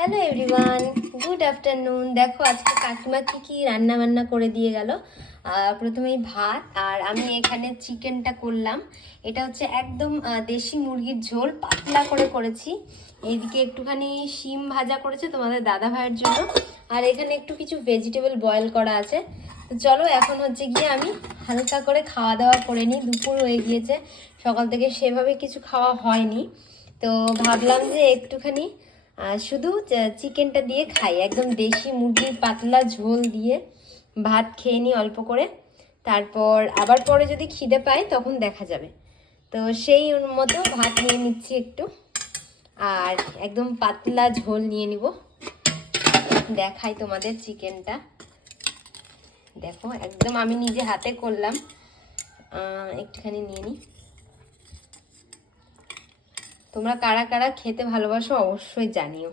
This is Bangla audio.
Hello everyone, good afternoon. দেখো আজকে কাকিমা কি রান্না বান্না করে দিয়ে গেল। প্রথমেই ভাত, আর আমি এখানে চিকেনটা করলাম। এটা হচ্ছে একদম দেশি মুরগির ঝোল, পাতলা করে করেছি। এইদিকে একটুখানি শিম ভাজা করেছে তোমাদের দাদা ভাইয়ের জন্য, আর এখানে একটু কিছু ভেজিটেবল বয়েল করা আছে। তো চলো এখন হচ্ছে গিয়ে আমি হালকা করে খাওয়া দাওয়া করে নিই। দুপুর হয়ে গিয়েছে, সকাল থেকে সেভাবে কিছু খাওয়া হয়নি, তো ভাবলাম যে একটুখানি শুধু চিকেনটা দিয়ে খাই, একদম দেশি মুরগির পাতলা ঝোল দিয়ে ভাত খেয়ে নিই অল্প করে। তারপর আবার পরে যদি খিদে পাই তখন দেখা যাবে। তো সেই মতো ভাত নিয়ে নিচ্ছি একটু, আর একদম পাতলা ঝোল নিয়ে নিব। দেখাই তোমাদের চিকেনটা, দেখো একদম আমি নিজে হাতে করলাম। একটুখানি নিয়ে নিই। তোমরা কারা কারা খেতে ভালোবাসো অবশ্যই জানিও।